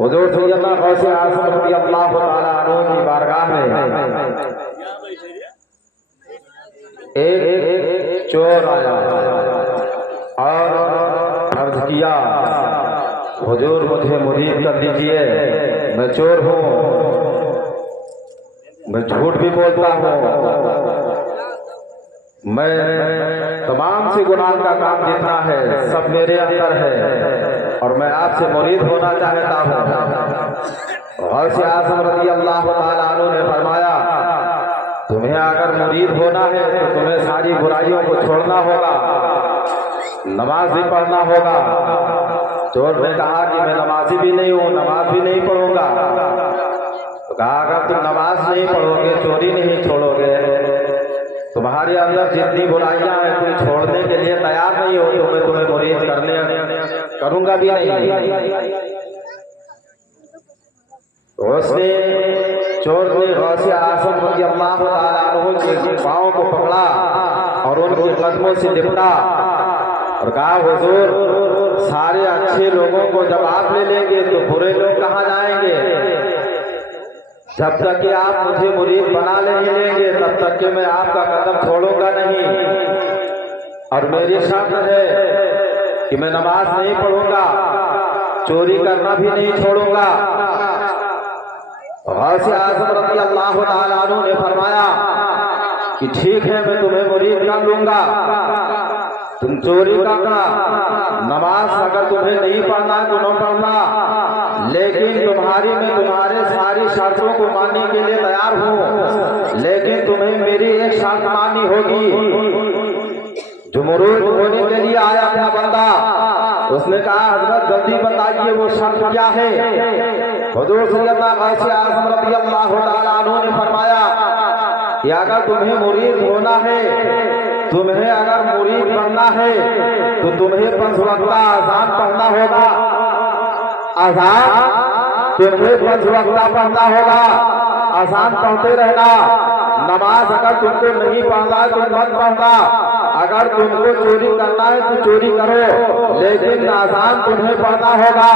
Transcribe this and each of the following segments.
हुजूर सैयदना गौसे आज़म रज़ियल्लाहु ताला अन्हु की बारगाह में एक चोर आया और अर्ज किया, हुजूर मुझे मुरीद कर दीजिए, मैं चोर हूँ, मैं झूठ भी बोलता हूँ, मैं तमाम से गुनाह का काम जितना है सब मेरे अंदर है और मैं आपसे मुरीद होना चाहता हूँ। गौसे आज़म रज़ियल्लाहु ताला अन्हु ने फरमाया, तुम्हें अगर मुरीद होना है तो तुम्हें सारी बुराइयों को छोड़ना होगा, नमाज भी पढ़ना होगा। चोर ने कहा कि मैं नमाजी भी नहीं हूँ, नमाज भी नहीं पढ़ूंगा। तो कहा, अगर तुम नमाज नहीं पढ़ोगे, चोरी नहीं छोड़ोगे, तुम्हारे अंदर जितनी बुराइयां हैं तुम छोड़ने के लिए तैयार नहीं हो, तो मैं तुम्हें मुरीद करूंगा भी नहीं। तो उसने चोर ने गौसे आज़म रज़ियल्लाहु ताला अन्हु के पाँव को पकड़ा और उनके कदमों से लिपटा और कहा, हुजूर सारे अच्छे लोगों को जब आप ले लेंगे तो बुरे लोग कहाँ जाएंगे? जब तक कि आप मुझे मुरीद बना नहीं लेंगे तब तक कि मैं आपका कदम छोड़ूंगा नहीं। और मेरी शर्त है कि मैं नमाज नहीं पढ़ूंगा, चोरी करना भी नहीं छोड़ूंगा। गौसे आज़म रज़ियल्लाहु ताला अन्हु ने फरमाया कि ठीक है, मैं तुम्हें मुरीद कर लूंगा, तुम चोरी करना, नमाज अगर तुम्हें नहीं पढ़ना है तो न पढ़ना, लेकिन मैं तुम्हारे सारी शर्तों को मानने के लिए तैयार हूँ, लेकिन तुम्हें मेरी एक शर्त माननी होगी। जो मुरीद होने के लिए आया अपना बंदा, उसने कहा, हजरत जल्दी बताइए वो शर्त क्या है? हुजूर सैयदना गौसे आज़म रज़ियल्लाहु ताला अन्हु ने फरमाया कि अगर तुम्हें मुरीद होना है, तुम्हें अगर मुरीद बनना है तो तुम्हें 5 वक्त अज़ान पढ़ना होगा, अज़ान तुम्हें 5 वक्त पढ़ना होगा, अज़ान पढ़ते रहना। नमाज अगर तुमको नहीं पढ़ना है तो मत पढ़ना, अगर तुमको चोरी करना है तो चोरी करो, लेकिन अज़ान तुम्हें पढ़ना होगा।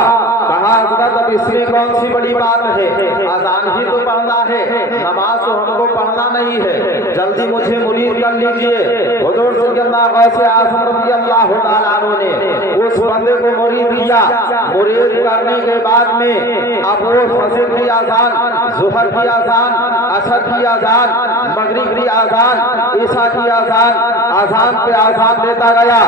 कहा, हज़रत अब इसमें कौन सी बड़ी बात है, अज़ान ही तो पढ़ना है, नमाज तो हमको पढ़ना नहीं है, जल्दी मुझे मुरीद कर लीजिए। हुजूर सैयदना गौसे आज़म रज़ियल्लाहु ताला अन्हु ने उस बंदे को मुरीद किया। मुरीद करने के बाद में अब वो फजर की अज़ान, ज़ुहर की अज़ान, असर की अज़ान, मगरिब की अज़ान, ईशा की अज़ान, अज़ान पे अज़ान देता गया,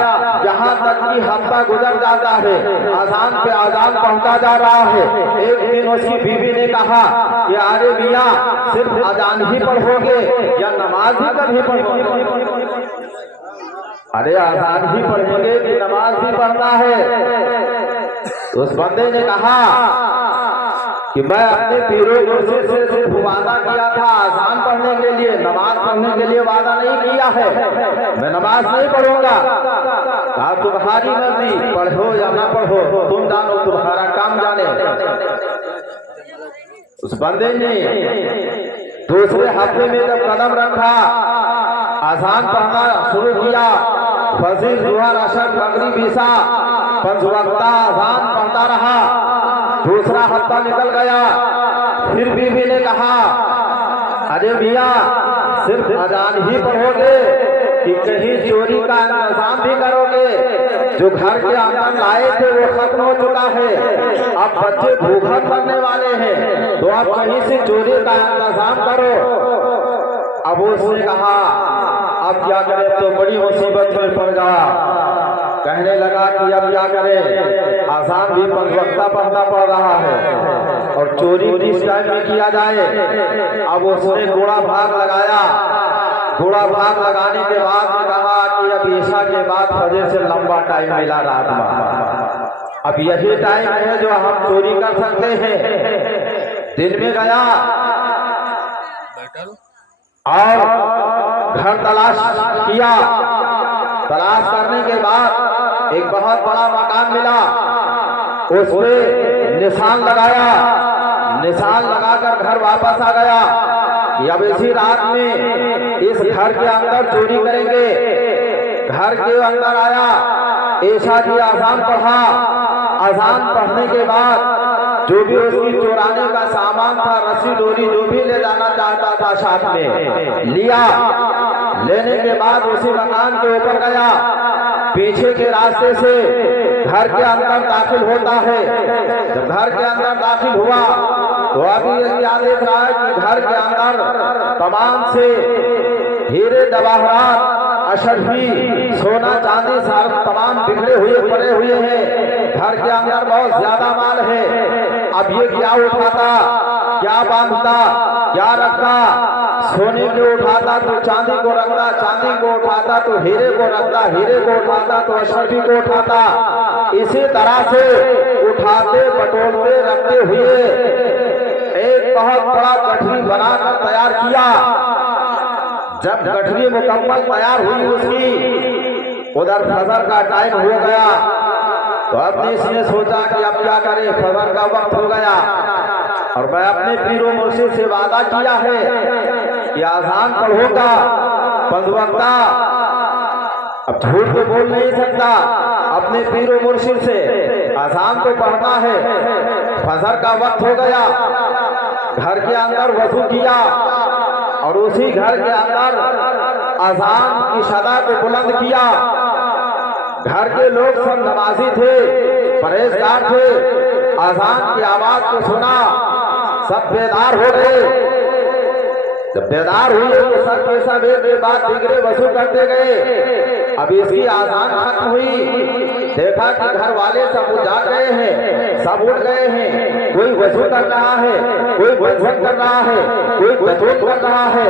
यहाँ तक कि हफ्ता गुजर जाता है, अज़ान पे अज़ान पहुंचा जा रहा है। एक दिन उसकी बीवी ने कहा कि अरे मियाँ, सिर्फ अज़ान ही पढ़ोगे या नमाज भी कभी पढ़ोगे? अरे अज़ान ही पढ़ेंगे कि नमाज भी पढ़ना है? उस बंदे ने कहा कि मैं अपने पीरों मुर्शिद से सिर्फ वादा किया था अज़ान पढ़ने के लिए, नमाज पढ़ने के लिए वादा नहीं किया है, मैं नमाज नहीं पढ़ूंगा। कहा, तुम्हारी मर्जी, पढ़ो या ना पढ़ो, तुम जानो, तुम्हारा काम जाने। उस बंदे ने दूसरे हफ्ते में जब कदम रखा, अज़ान पढ़ना शुरू किया, फजर, ज़ुहर, असर, मगरिब, ईशा 5 वक्त अज़ान पढ़ता रहा। दूसरा हफ्ता निकल गया, फिर बीवी ने कहा, अरे मियाँ, सिर्फ अज़ान ही पढ़ोगे कि कहीं चोरी का इंतजाम भी करोगे? जो घर के अंदर लाए थे वो खत्म हो चुका है, अब बच्चे भूखा मरने वाले हैं, तो आप कहीं से चोरी का इंतजाम करो। अब उसने कहा, अब क्या करे, तो बड़ी मुसीबत में पड़ गया। कहने लगा कि अब क्या करें, अज़ान भी 5 वक्त पढ़ना पड़ रहा है और चोरी किस टाइम में किया जाए? अब उसने घोड़ा भाग लगाया। घोड़ा भाग लगाने के बाद कहा कि अब ईशा के बाद फजर से लंबा टाइम मिला रात में, अब यही टाइम है जो हम चोरी कर सकते हैं। दिन में गया और घर तलाश किया। तलाश करने के बाद एक बहुत बड़ा मकान मिला, उस पे निशान लगाया, निशान लगाकर घर वापस आ गया कि अब इसी रात में इस घर के अंदर चोरी करेंगे। घर के अंदर आया, ईशा की अज़ान पढ़ा। अज़ान पढ़ने के बाद जो भी उसकी चुराने का सामान था, रस्सी डोरी जो भी ले जाना चाहता था साथ में लिया। लेने के बाद उसी मकान के ऊपर गया, पीछे के रास्ते से घर के अंदर दाखिल होता है। जब घर के अंदर दाखिल हुआ तो अभी क्या देख रहा है कि घर के अंदर तमाम से हीरे जवाहरात, अशरफी, सोना चांदी सारे तमाम बिखरे हुए पड़े हुए हैं। घर के अंदर बहुत ज्यादा माल है। अब ये क्या उठाता, क्या बांधता, क्या रखता? सोने को उठाता तो चांदी को रखता, चांदी को उठाता तो हीरे को रखता, हीरे को उठाता तो अशरफी को उठाता। इसी तरह से उठाते बटोरते रखते हुए एक बहुत बड़ा गठरी बनाकर तैयार किया। जब गठरी मुकम्मल तैयार हुई उसकी, उधर फजर का टाइम हो गया तो अब इसने सोचा कि अब क्या करे, फजर का वक्त हो गया और मैं अपने पीरो मुर्शिद से वादा किया है कि आजान पढ़ूंगा 5 वक्ता। अब झूठ तो बोल नहीं सकता, अपने पीरो मुर्शिद से आजान तो पढ़ना है। फजर का वक्त हो गया, घर के अंदर वजू किया और उसी घर के अंदर अजान की सदा को बुलंद किया। घर के लोग सब नमाजी थे, परहेजगार थे। अजान की आवाज को सुना, सब बेदार हो गए। जब बेदार हुए तो सब के सब एक बात दिगरे वसूल करते गए। अब इसकी आजान खत्म हुई, देखा कि घर वाले सब जाग गए हैं, सब उठ गए हैं। कोई वजू कर रहा है, कोई बंधन कर रहा है, कोई बतून कर रहा है।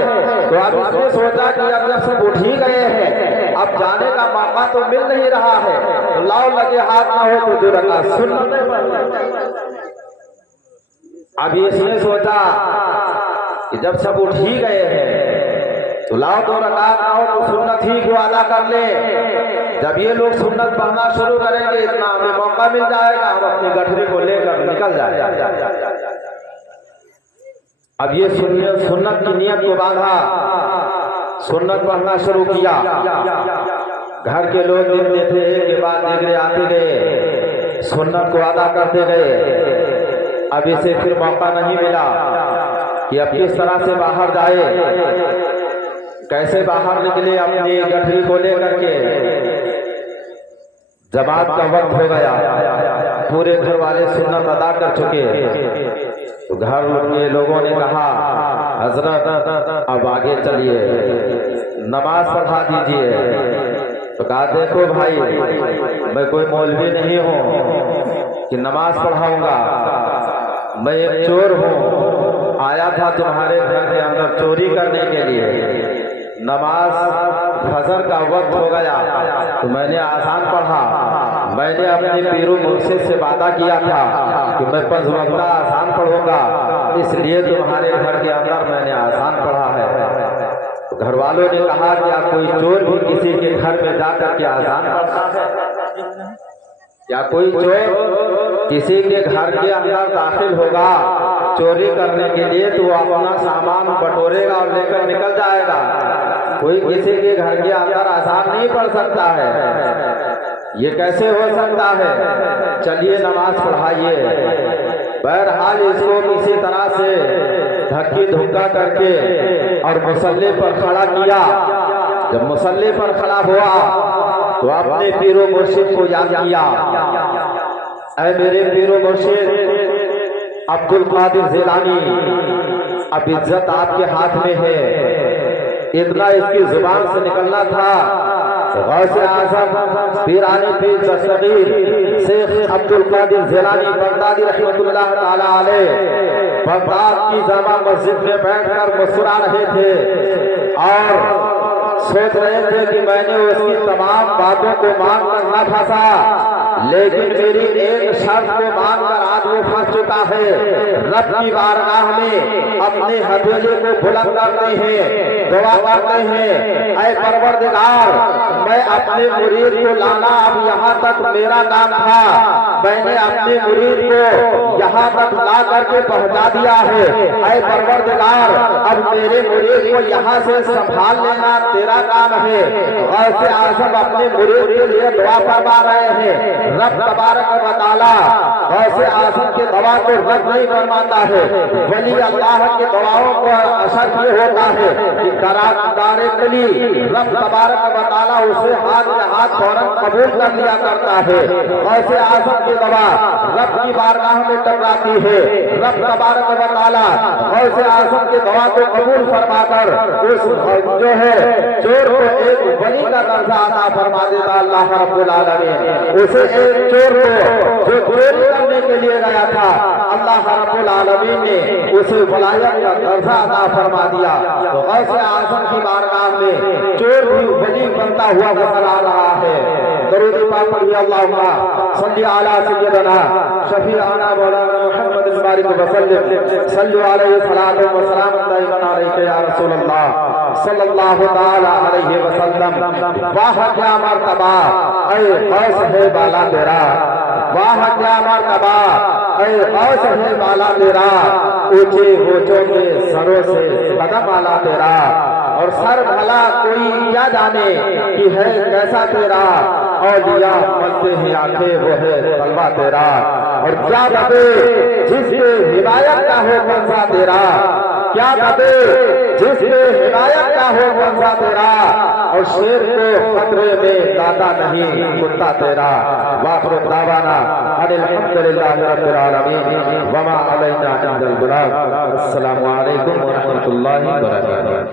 तो अब इसने सोचा कि अब जब सब उठ ही गए हैं, अब जाने का मौका तो मिल नहीं रहा है, तो लाओ लगे हाथ ना हो तो 2 रकात सुन्नत। अब इसने सोचा कि जब सब उठ ही गए हैं तो लाओ 2 रकात ना हो तो सुन्नत ही को अदा कर ले। जब ये लोग सुन्नत पढ़ना शुरू करेंगे, इतना हमें मौका मिल जाएगा, हम अपनी गठरी को लेकर निकल जाएगा। अब ये सुन्नत की नियत को बांधा, सुन्नत पढ़ना शुरू किया। घर के लोग देखते थे, एक के बाद एक आते गए, सुन्नत को अदा करते गए। अब इसे फिर मौका नहीं मिला कि अब किस तरह से बाहर जाए, कैसे बाहर निकले अपनी गठरी को लेकर के। जमात का वक्त हो गया, पूरे घर वाले सुन्नत अदा कर चुके। तो घर के लोगों ने कहा, हजरत अब आगे चलिए, नमाज पढ़ा दीजिए। तो कहा, देखो भाई, मैं कोई मौलवी नहीं हूँ कि नमाज पढ़ाऊंगा, मैं एक चोर हूँ, आया था तुम्हारे घर के अंदर चोरी करने के लिए। नमाज फजर का वक्त हो गया तो मैंने आसान पढ़ा। मैंने अपने पीरो मुर्शिद से वादा किया था कि मैं 5 वक्ता आसान पढ़ूंगा, इसलिए तुम्हारे घर के अंदर मैंने आसान पढ़ा है। घर वालों ने कहा कि आप कोई चोर भी किसी के घर में जाकर के आसान पढ़ता है? क्या कोई चोर किसी के घर के अंदर दाखिल होगा चोरी करने के लिए तो वो अपना सामान बटोरेगा और लेकर निकल जाएगा? कोई किसी के घर के अंदर आसान नहीं पढ़ सकता है, ये कैसे हो सकता है? चलिए नमाज पढ़ाइए। बहरहाल इसको किसी तरह से धक्की धुक्का करके और मुसल्ले पर खड़ा किया। जब मुसल्ले पर खड़ा हुआ तो अपने पीरो मुर्शिद को याद किया, ऐ मेरे पीरो मुर्शिद अब्दुल कादिर जिलानी, अब इज्जत आपके हाथ में है। इतना इसकी जुबान से निकलना था। गौसे आज़म पीरानी पीर दस्तगीर शेख अब्दुल कादिर जिलानी बगदादी रहमतुल्लाह ताला अलैह बगदाद की जामा मस्जिद में बैठकर मुस्कुरा रहे थे और सोच रहे थे कि मैंने उसकी तमाम बातों को मानकर न फंसा, लेकिन मेरी एक शर्त को मानकर आज वो फंस चुका है। रब की बारगाह में अपने हथेली को बुलंद करते हैं, दुआ करते हैं, ऐ परवरदिगार मैं अपने मुरीद को लाना अब यहाँ तक मेरा काम था। मैंने अपने मुरीद को यहाँ तक ला करके पहुँचा दिया है। ऐ परवरदिगार, अब मेरे मुरीद को यहाँ से संभाल लेना तेरा काम है। ऐसे आजम अपने मुरीद के लिए दुआ फरमा रहे हैं। रब तबारक व तआला ऐसे आजम के दुआ को रद्द नहीं फरमाता है। वली अल्लाह के दुआओं का असर ये होता है कि डायरेक्टली रब तबारक व तआला उसे हाथ में हाथ फौरन कबूल कर लिया करता है। ऐसे आजम की दुआ रब की बारगाह में टकराती है। रब तबारक व तआला ऐसे आजम की दुआ को कबूल फरमाकर उस जो है चोर को एक वली का दर्जा अता फरमा देता अल्लाह रब्बुल आलमीन। उसे एक चोर को जो चोरी करने के लिए गया था, अल्लाह रब्बुल आलमीन ने उसे वलायत का दर्जा अता फरमा दिया। तो ऐसे आजम की बारगाह में चोर भी वली बनता हुआ नजर आ रहा है। दरूद पाक पढ़िए, अल्लाहुम्मा सल्ली अला सय्यिदना शफीअना मौलाना मुहम्मद बारिक वसल्लम सल्लु अलैहि सलातो व सलाम दाइमन अलैहि या रसूल अल्लाह सल्लल्लाहु तआला अलैहि वसल्लम। वाह क्या मर्तबा ऐ गौस है बाला तेरा, वाह क्या मर्तबा ऐ गौस है बाला तेरा, ऊंचे ऊंचों के सरों से कदम आला तेरा। और सर भला कोई क्या जाने कि है कैसा तेरा, औलिया मलते हैं आंखें वो है तलवा तेरा। और क्या बते जिसके हिदायत का हो कौन तेरा, क्या बते जिसके हिदायत का हो कौन तेरा। और शेर को खतरे में दाता नहीं कुत्ता तेरा। वाखिर दावाना अनिल हम्दुलिल्लाहि रब्बिल आलमीन वमा अलैना इल्लल बलाग। अस्सलामु अलैकुम व रहमतुल्लाहि व बरकातुहू।